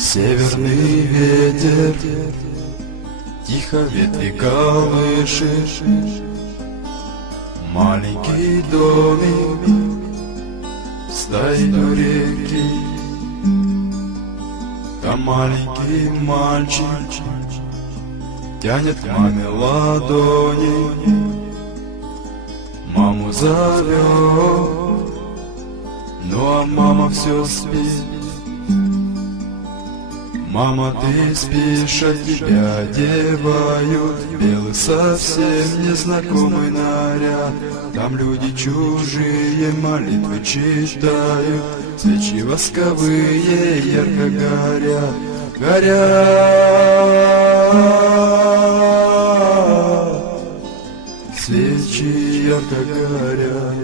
Северный ветер тихо ветви колышет, маленький домик стоит у реки. Там маленький мальчик тянет к маме ладони, маму зовет, ну а мама все спит. Мама, ты спишь, от тебя одевают белый совсем незнакомый наряд. Там люди чужие молитвы читают, свечи восковые ярко горят, горят. Свечи ярко горят.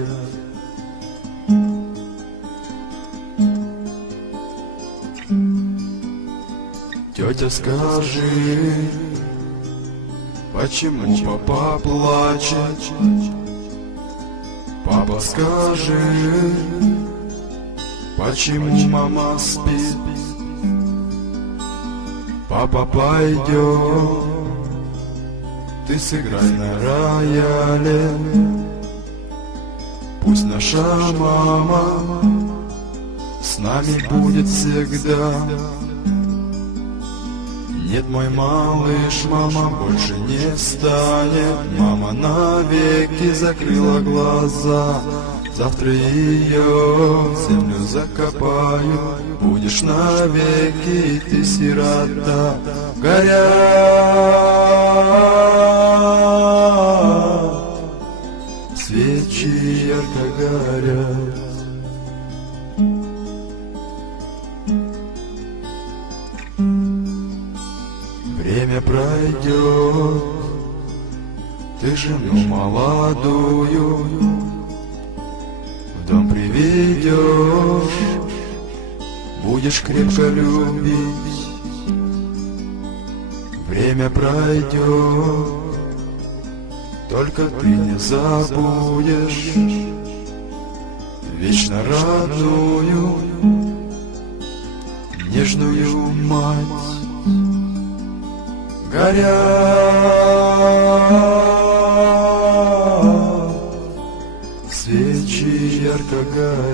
Тетя, скажи, почему папа плачет? Папа, скажи, почему мама спит? Папа, пойдем, ты сыграй на рояле. Пусть наша мама с нами будет всегда. Нет, мой малыш, мама больше не станет. Мама навеки закрыла глаза. Завтра ее в землю закопают. Будешь навеки ты сирота. Горят свечи, ярко горят. Время пройдет, ты жену молодую в дом приведешь, будешь крепко любить. Время пройдет, только ты не забудешь вечно родную, нежную мать. Горят свечи, ярко горят.